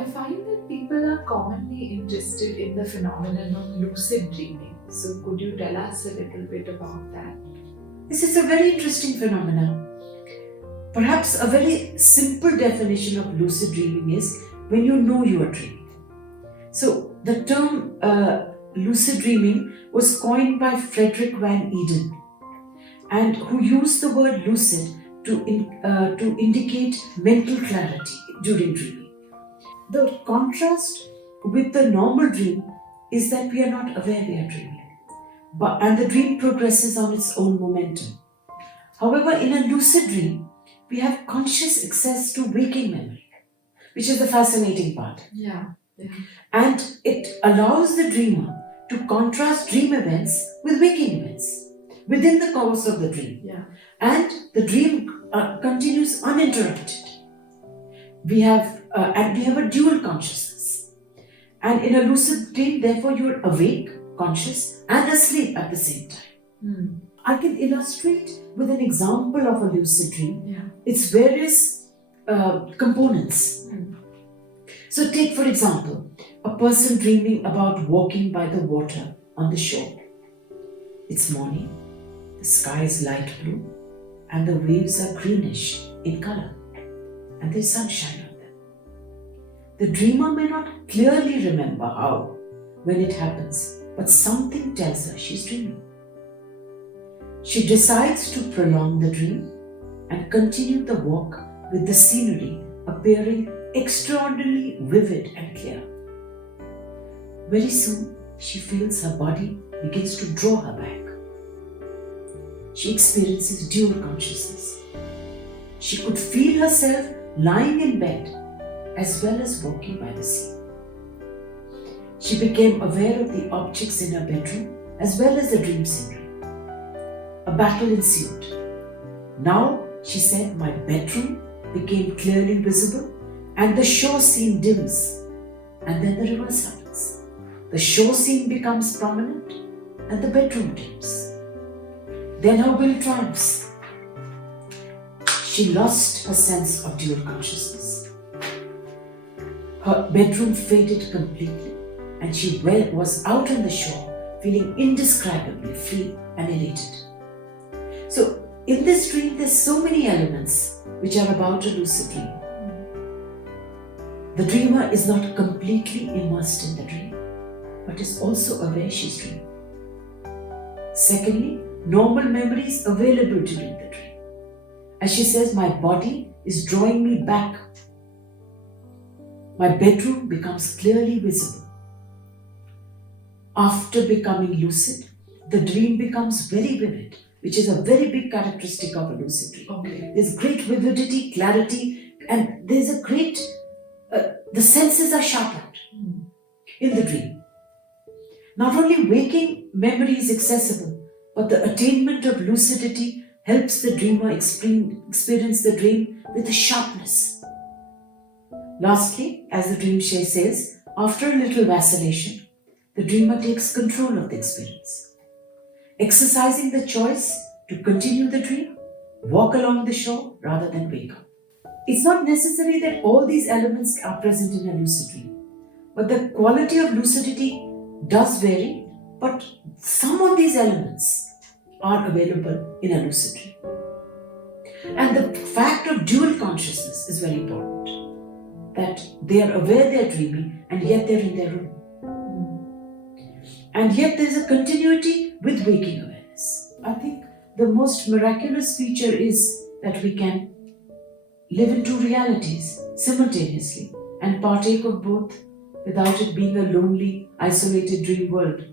I find that people are commonly interested in the phenomenon of lucid dreaming. So, could you tell us a little bit about that? This is a very interesting phenomenon. Perhaps a very simple definition of lucid dreaming is when you know you are dreaming. So, the term lucid dreaming was coined by Frederick Van Eden, and who used the word lucid to indicate mental clarity during dreaming. The contrast with the normal dream is that we are not aware we are dreaming, and the dream progresses on its own momentum. However, in a lucid dream, we have conscious access to waking memory, which is the fascinating part. Yeah. And it allows the dreamer to contrast dream events with waking events within the course of the dream. Yeah. And the dream continues uninterrupted. We have a dual consciousness. And in a lucid dream, therefore, you are awake, conscious, and asleep at the same time. I can illustrate with an example of a lucid dream. Yeah. Its various components. So take, for example, a person dreaming about walking by the water on the shore. It's morning, the sky is light blue, and the waves are greenish in color, and there's sunshine on them. The dreamer may not clearly remember how, when it happens, but something tells her she's dreaming. She decides to prolong the dream and continue the walk with the scenery appearing extraordinarily vivid and clear. Very soon, she feels her body begins to draw her back. She experiences dual consciousness. She could feel herself lying in bed as well as walking by the sea. She became aware of the objects in her bedroom as well as the dream scenery. A battle ensued. Now, she said, my bedroom became clearly visible and the shore scene dims, and then the reverse happens. The shore scene becomes prominent and the bedroom dims. Then her will triumphs. She lost her sense of dual consciousness. Her bedroom faded completely and she was out on the shore feeling indescribably free and elated. So in this dream, there's so many elements which are about a lucid dream. The dreamer is not completely immersed in the dream, but is also aware she's dreaming. Secondly, normal memory is available during the dream. As she says, my body is drawing me back. My bedroom becomes clearly visible. After becoming lucid, the dream becomes very vivid, which is a very big characteristic of a lucid dream. Okay. There's great vividity, clarity, and there's a great, the senses are sharpened in the dream. Not only waking memory is accessible, but the attainment of lucidity helps the dreamer experience the dream with a sharpness. Lastly, as the dream says, after a little vacillation, the dreamer takes control of the experience, exercising the choice to continue the dream, walk along the shore rather than wake up. It's not necessary that all these elements are present in a lucid dream, but the quality of lucidity does vary, but some of these elements are available in a lucid dream. And the fact of dual consciousness is very important, that they are aware they are dreaming and yet they're in their room. And yet there is a continuity with waking awareness. I think the most miraculous feature is that we can live in two realities simultaneously and partake of both without it being a lonely, isolated dream world.